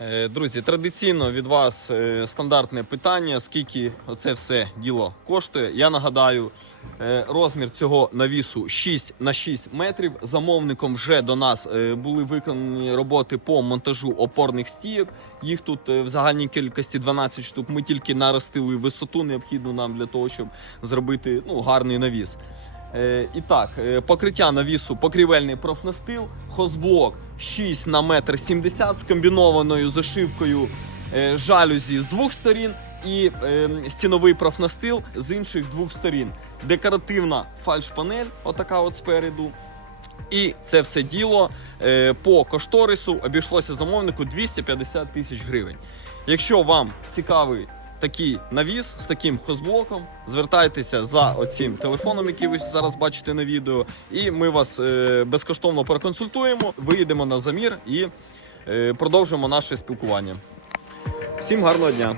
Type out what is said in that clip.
Е, Друзі, традиційно від вас е, стандартне питання, скільки оце все діло коштує. Я нагадаю, е, розмір цього навісу 6 на 6 метрів. Замовником вже до нас були виконані роботи по монтажу опорних стійок. Їх тут в загальній кількості 12 штук. Ми тільки наростили висоту, необхідну нам для того, щоб зробити ну, гарний навіс. Е, І так, е, покриття навісу покрівельний профнастил, хозблок 6 на метр 70 з комбінованою зашивкою е, жалюзі з двох сторін і стіновий профнастил з інших двох сторін. Декоративна фальш-панель, отака от спереду. І це все діло по кошторису обійшлося замовнику 250 тисяч гривень. Якщо вам цікавий такий навіс з таким хозблоком, звертайтеся за оцим телефоном, який ви зараз бачите на відео, і ми вас е, безкоштовно проконсультуємо, виїдемо на замір і е, продовжимо наше спілкування. Всім гарного дня!